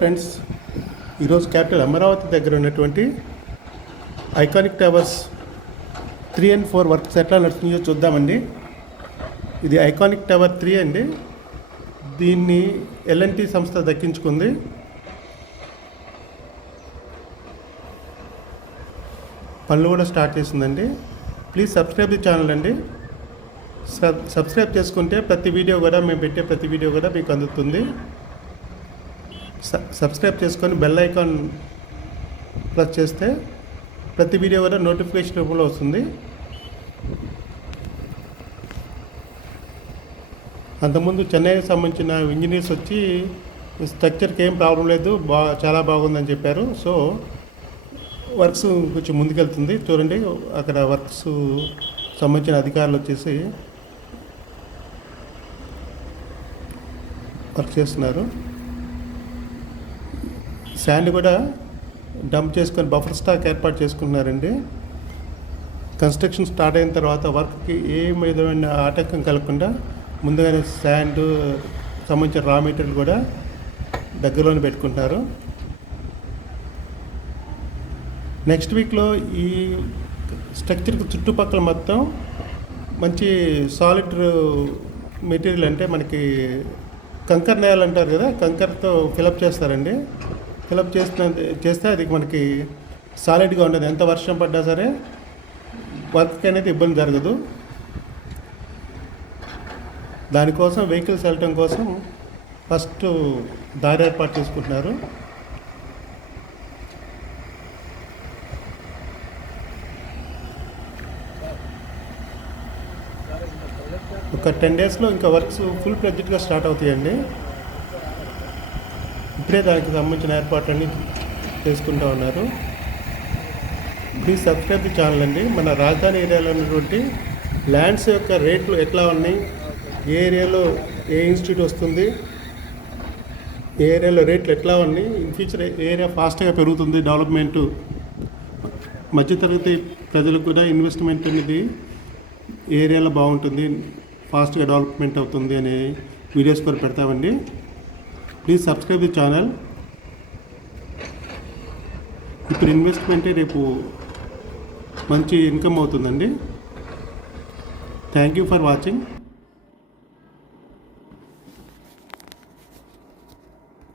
Friends ఈరోజు capital Amaravati దగ్గర ఉన్నటువంటి iconic towers three and four works ఎట్లా నడుస్తుందో చూద్దామండి. ఇది ఐకానిక్ టవర్ త్రీ అండి. దీన్ని ఎల్ఎన్టీ సంస్థ దక్కించుకుంది. పనులు కూడా స్టార్ట్ చేసిందండి. ప్లీజ్ సబ్స్క్రైబ్ ది ఛానల్ అండి. సబ్ సబ్స్క్రైబ్ చేసుకుంటే ప్రతి వీడియో కూడా మేము పెట్టే ప్రతి వీడియో కూడా మీకు అందుతుంది. సబ్స్క్రైబ్ చేసుకొని బెల్ ఐకాన్ ప్రెస్ చేస్తే ప్రతి వీడియో కూడా నోటిఫికేషన్ రూపంలో వస్తుంది. అంతకుముందు చెన్నైకి సంబంధించిన ఇంజనీర్స్ వచ్చి స్ట్రక్చర్కి ఏం ప్రాబ్లం లేదు బా చాలా బాగుందని చెప్పారు. సో వర్క్స్ కొంచెం ముందుకెళ్తుంది. చూడండి అక్కడ వర్క్స్ సంబంధించిన అధికారులు వచ్చేసి వర్క్ చేస్తున్నారు. శాండ్ కూడా డంప్ చేసుకొని బఫర్ స్టాక్ ఏర్పాటు చేసుకున్నారండి. కన్స్ట్రక్షన్ స్టార్ట్ అయిన తర్వాత వర్క్కి ఏ విధమైన ఆటంకం కలగకుండా ముందుగానే శాండ్ సంబంధించిన రా మెటీరియల్ కూడా దగ్గరలోనే పెట్టుకుంటారు నెక్స్ట్ వీక్లో ఈ స్ట్రక్చర్కి చుట్టుపక్కల మొత్తం మంచి సాలిడ్ మెటీరియల్ అంటే మనకి కంకర్ నేల అంటారు కదా కంకర్తో ఫిలప్ చేస్తారండి. ఫిలప్ చేసిన చేస్తే అది మనకి సాలిడ్గా ఉండదు. ఎంత వర్షం పడ్డా సరే వర్క్ అనేది ఇబ్బంది జరగదు. దానికోసం వెహికల్స్ వెళ్ళటం కోసం ఫస్ట్ దారి ఏర్పాటు చేసుకుంటున్నారు. ఒక టెన్ డేస్లో ఇంకా వర్క్స్ ఫుల్ ప్రెజెంట్గా స్టార్ట్ అవుతాయండి. ఇప్పుడే దానికి సంబంధించిన ఏర్పాట్లన్నీ చేసుకుంటూ ఉన్నారు. ప్లీజ్ సబ్స్క్రైబ్ ది ఛానల్ అండి. మన రాజధాని ఏరియాలో ఉన్నటువంటి ల్యాండ్స్ యొక్క రేట్లు ఎట్లా ఉన్నాయి? ఏ ఏరియాలో ఏ ఇన్స్టిట్యూట్ వస్తుంది? ఏ ఏరియాలో రేట్లు ఎట్లా ఉన్నాయి? ఇన్ ఫ్యూచర్ ఏరియా ఫాస్ట్గా పెరుగుతుంది డెవలప్మెంట్ మధ్యతరగతి ప్రజలకు కూడా ఇన్వెస్ట్మెంట్ అనేది ఏ ఏరియాలో బాగుంటుంది ఫాస్ట్గా డెవలప్మెంట్ అవుతుంది అనే వీడియోస్ కూడా పెడతామండి. ప్లీజ్ సబ్స్క్రైబ్ ది ఛానల్ ఇప్పుడు ఇన్వెస్ట్మెంటే రేపు మంచి ఇన్కమ్ అవుతుందండి. Thank you for watching